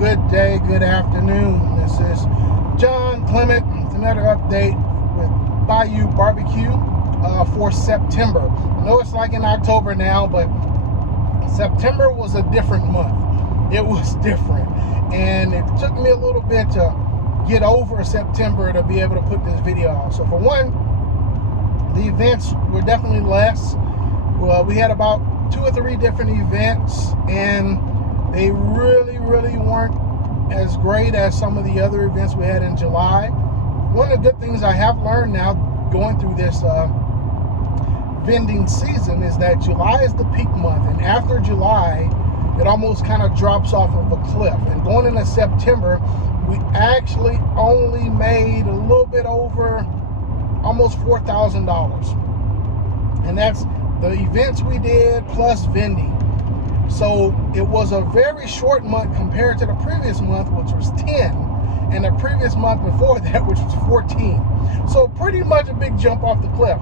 Good day, good afternoon. This is John Clement with another update with Bayou BBQ for September. I know it's like in October now, but September was a different month. It was different, and it took me a little bit to get over September to be able to put this video out. So for one, the events were definitely less. Well, we had about 2 or 3 different events, and they really weren't as great as some of the other events we had in July. One of the good things I have learned now going through this vending season is that July is the peak month, and after July it almost kind of drops off of a cliff. And going into September, we actually only made a little bit over almost $4,000, and that's the events we did plus vending. So it was a very short month compared to the previous month, which was 10, and the previous month before that, which was 14. So pretty much a big jump off the cliff.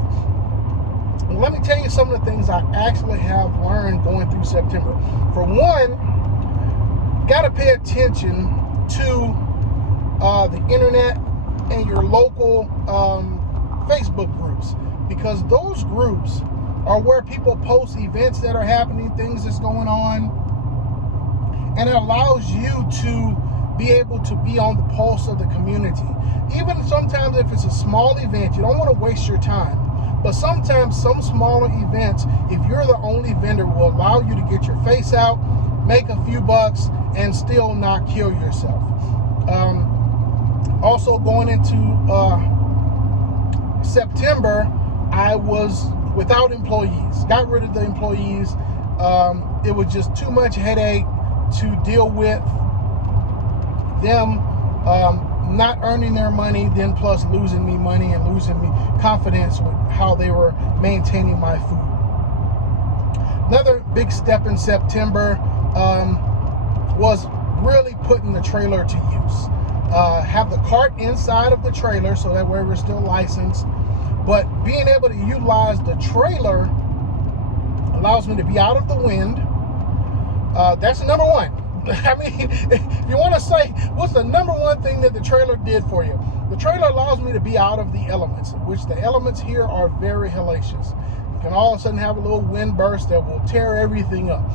And let me tell you some of the things I actually have learned going through September. For one, got to pay attention to the internet and your local Facebook groups, because those groups are where people post events that are happening, things that's going on, and it allows you to be able to be on the pulse of the community. Even sometimes if it's a small event, you don't want to waste your time, but sometimes some smaller events, if you're the only vendor, will allow you to get your face out, make a few bucks, and still not kill yourself. Also going into September, I was without employees, got rid of the employees. It was just too much headache to deal with them not earning their money, then plus losing me money and losing me confidence with how they were maintaining my food. Another big step in September was really putting the trailer to use. Have the cart inside of the trailer so that way we're still licensed. But being able to utilize the trailer allows me to be out of the wind. That's number one. I mean, if you want to say, what's the number one thing that the trailer did for you? The trailer allows me to be out of the elements, which the elements here are very hellacious. You can all of a sudden have a little wind burst that will tear everything up.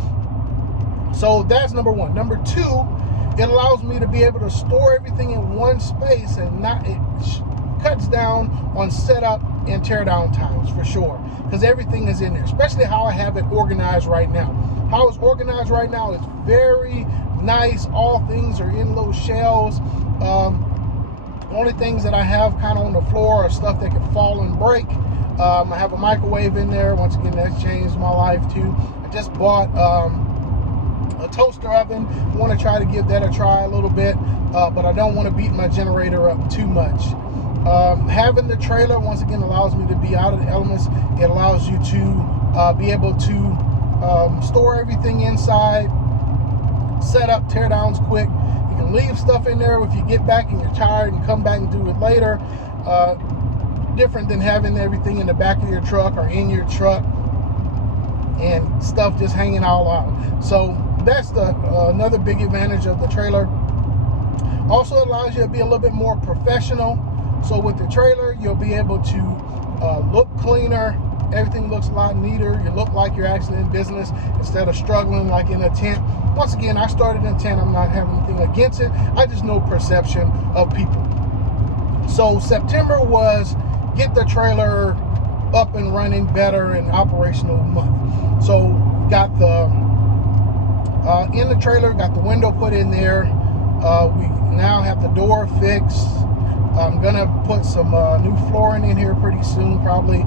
So that's number one. Number two, it allows me to be able to store everything in one space, and it cuts down on setup and tear down times for sure, because everything is in there, especially how I have it organized right now. How it's organized right now is very nice. All things are in little shelves. The only things that I have kind of on the floor are stuff that can fall and break. I have a microwave in there. Once again, that's changed my life too. I just bought a toaster oven. I want to try to give that a try a little bit, but I don't want to beat my generator up too much. Having the trailer, once again, allows me to be out of the elements. It allows you to be able to store everything inside, set up tear downs quick. You can leave stuff in there if you get back and you're tired and come back and do it later. Different than having everything in the back of your truck or in your truck and stuff just hanging all out. So that's another big advantage of the trailer. Also allows you to be a little bit more professional. So with the trailer, you'll be able to look cleaner. Everything looks a lot neater. You look like you're actually in business instead of struggling like in a tent. Once again, I started in a tent. I'm not having anything against it. I just know perception of people. So September was get the trailer up and running better and operational month. So got the in the trailer, got the window put in there. We now have the door fixed. I'm gonna put some new flooring in here pretty soon, probably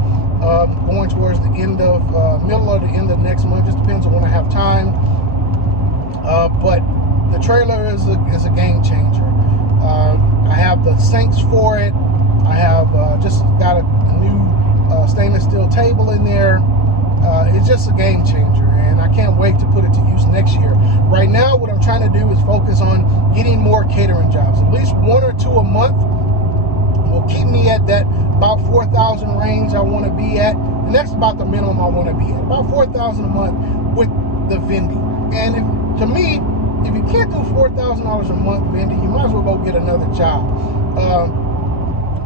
going towards the end of middle of the end of next month. Just depends on when I have time. But the trailer is a game changer. I have the sinks for it. I have just got a new stainless steel table in there. It's just a game changer, and I can't wait to put it to use next year. Right now, what I'm trying to do is focus on getting more catering jobs, at least 1 or 2 a month. Will keep me at that about 4,000 range I want to be at, and that's about the minimum I want to be at, about 4,000 a month with the vending. And to me, if you can't do $4,000 a month vending, you might as well go get another job,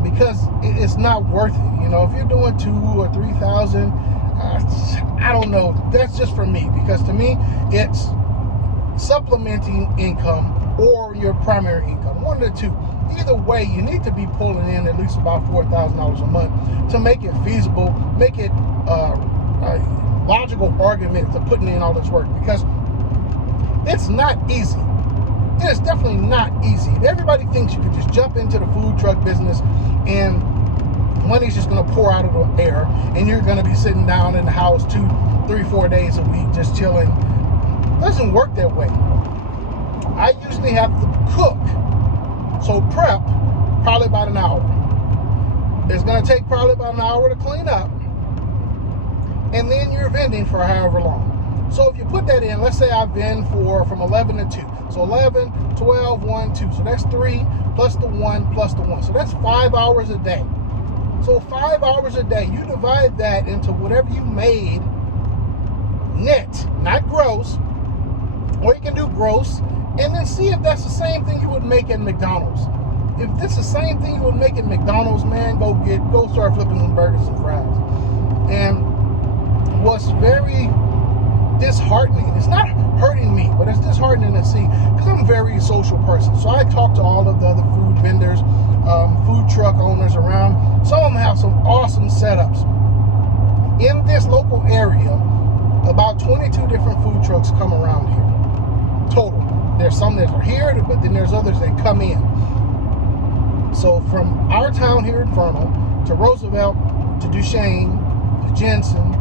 because it's not worth it. You know, if you're doing 2,000 or 3,000, I don't know. That's just for me, because to me, it's supplementing income or your primary income, one of the two. Either way, you need to be pulling in at least about $4,000 a month to make it feasible, make it a logical argument to putting in all this work, because it's not easy. It is definitely not easy. Everybody thinks you can just jump into the food truck business and money's just going to pour out of the air, and you're going to be sitting down in the house 2, 3, 4 days a week just chilling. It doesn't work that way. I usually have to cook, so prep probably about an hour. It's going to take probably about an hour to clean up, and then you're vending for however long. So if you put that in, let's say I vend from 11 to 2. So 11, 12, 1, 2. So that's 3 plus the 1 plus the 1. So that's 5 hours a day. So 5 hours a day, you divide that into whatever you made net, not gross, or you can do gross, and then see if that's the same thing you would make at McDonald's. If this is the same thing you would make at McDonald's, man, go start flipping some burgers and fries. And what's very disheartening, it's not hurting me, but it's disheartening to see, because I'm a very social person. So I talk to all of the other food vendors, food truck owners around. Some of them have some awesome setups. In this local area, about 22 different food trucks come around here, total. There's some that are here, but then there's others that come in. So from our town here in Vernal to Roosevelt to Duchesne to Jensen,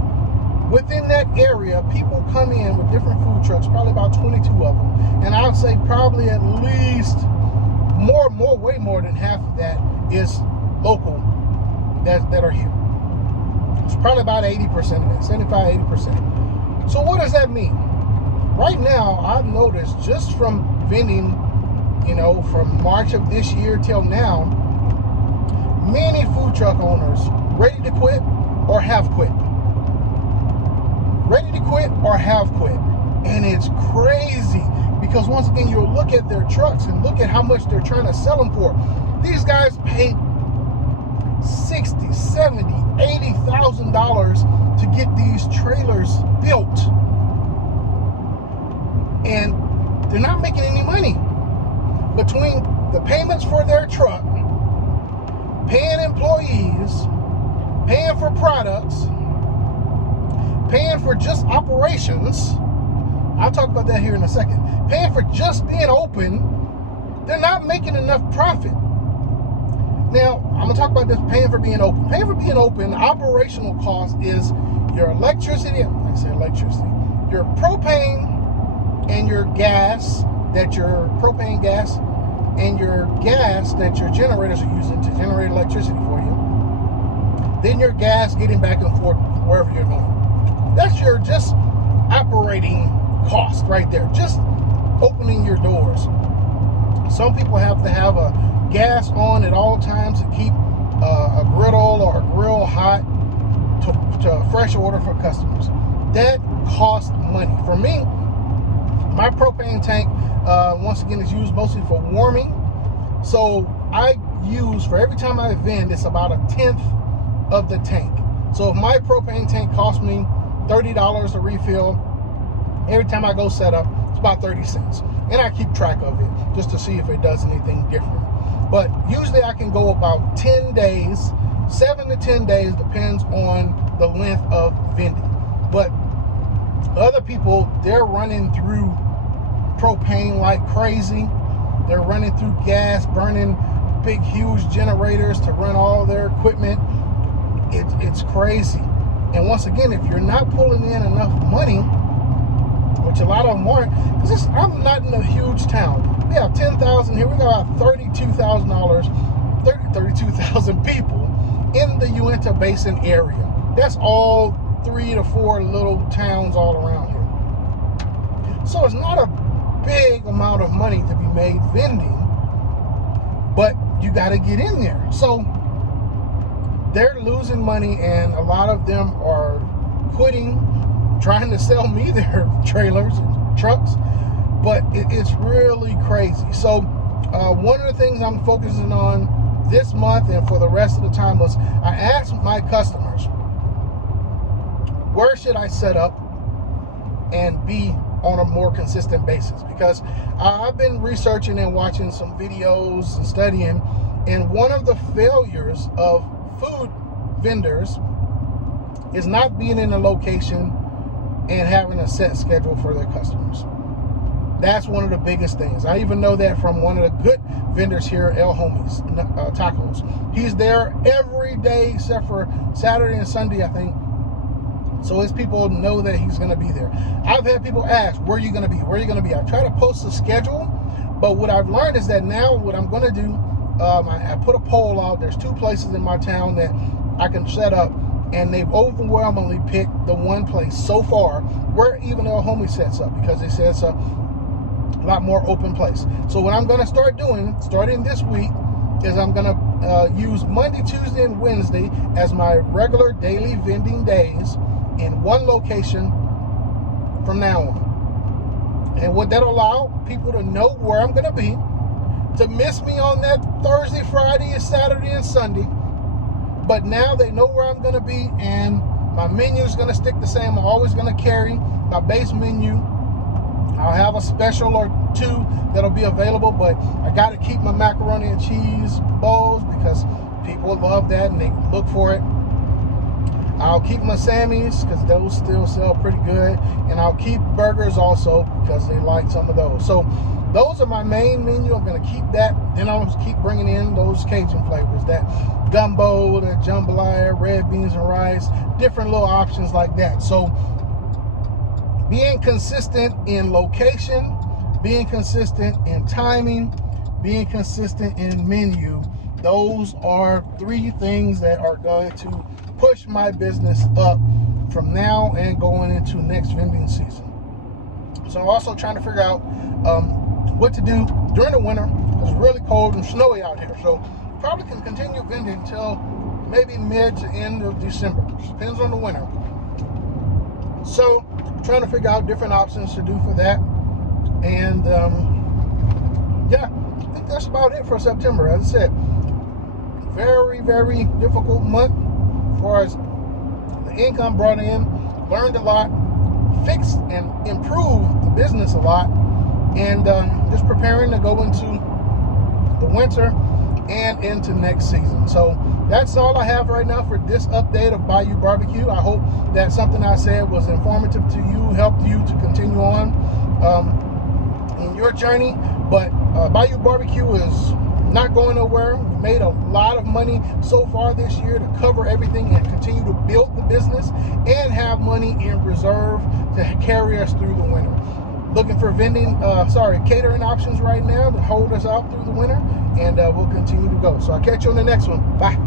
within that area, people come in with different food trucks, probably about 22 of them. And I would say probably at least way more than half of that is local that are here. It's probably about 80% of that, 75, 80%. So what does that mean? Right now, I've noticed just from vending, from March of this year till now, many food truck owners ready to quit or have quit. Ready to quit or have quit. And it's crazy, because once again, you'll look at their trucks and look at how much they're trying to sell them for. These guys paid $60,000, $70,000, $80,000 to get these trailers built, and they're not making any money. Between the payments for their truck, paying employees, paying for products, paying for just operations, I'll talk about that here in a second, paying for just being open, they're not making enough profit. Now, I'm going to talk about this paying for being open. Paying for being open, operational cost is your electricity, your propane and your gas, propane gas and your gas that your generators are using to generate electricity for you. Then your gas getting back and forth wherever you're going. That's your just operating cost right there. Just opening your doors. Some people have to have a gas on at all times to keep a griddle or a grill hot to fresh order for customers. That costs money. For me, my propane tank, once again, is used mostly for warming. So I use, for every time I vend, it's about 1/10 of the tank. So if my propane tank costs me $30 to refill, every time I go set up, it's about 30 cents. And I keep track of it just to see if it does anything different. But usually I can go about 10 days, 7 to 10 days, depends on the length of vending. But other people, they're running through propane like crazy. They're running through gas, burning big, huge generators to run all their equipment. It's crazy. And once again, if you're not pulling in enough money, which a lot of them aren't, because I'm not in a huge town. We have 10,000 here. We got about $32,000 people in the Uinta Basin area. That's all 3 to 4 little towns all around here. So it's not a big amount of money to be made vending, but you got to get in there. So they're losing money, and a lot of them are quitting, trying to sell me their trailers and trucks but it's really crazy. So one of the things I'm focusing on this month and for the rest of the time was I asked my customers, where should I set up and be on a more consistent basis? Because I've been researching and watching some videos and studying, and one of the failures of food vendors is not being in a location and having a set schedule for their customers. That's one of the biggest things. I even know that from one of the good vendors here, El Homies Tacos. He's there every day except for Saturday and Sunday, I think. So his people know that he's going to be there. I've had people ask, where are you going to be? Where are you going to be? I try to post a schedule, but what I've learned is that now what I'm going to do, I put a poll out. There's 2 places in my town that I can set up, and they've overwhelmingly picked the one place so far where even El Homie sets up, because they say it's a lot more open place. So what I'm going to start doing, starting this week, is I'm going to use Monday, Tuesday, and Wednesday as my regular daily vending days in one location from now on. And what that'll allow people to know where I'm going to be, to miss me on that Thursday, Friday, and Saturday, and Sunday. But now they know where I'm going to be, and my menu is going to stick the same. I'm always going to carry my base menu. I'll have a special or 2 that'll be available, but I got to keep my macaroni and cheese bowls because people love that and they look for it. I'll keep my Sammys because those still sell pretty good, and I'll keep burgers also because they like some of those. So those are my main menu. I'm going to keep that. Then I'll keep bringing in those Cajun flavors, that gumbo, the jambalaya, red beans and rice, different little options like that. So being consistent in location, being consistent in timing, being consistent in menu, those are 3 things that are going to push my business up from now and going into next vending season. So I'm also trying to figure out what to do during the winter. It's really cold and snowy out here, so probably can continue vending until maybe mid to end of December. Depends on the winter. So trying to figure out different options to do for that. And yeah, I think that's about it for September. As I said, very, very difficult month as far as the income brought in. Learned a lot, fixed and improved the business a lot, and just preparing to go into the winter and into next season. So that's all I have right now for this update of Bayou BBQ. I hope that something I said was informative to you, helped you to continue on in your journey. But Bayou BBQ is not going nowhere. We made a lot of money so far this year to cover everything and continue to build the business and have money in reserve to carry us through the winter. Looking for catering options right now to hold us out through the winter, and we'll continue to go. So I'll catch you on the next one. Bye.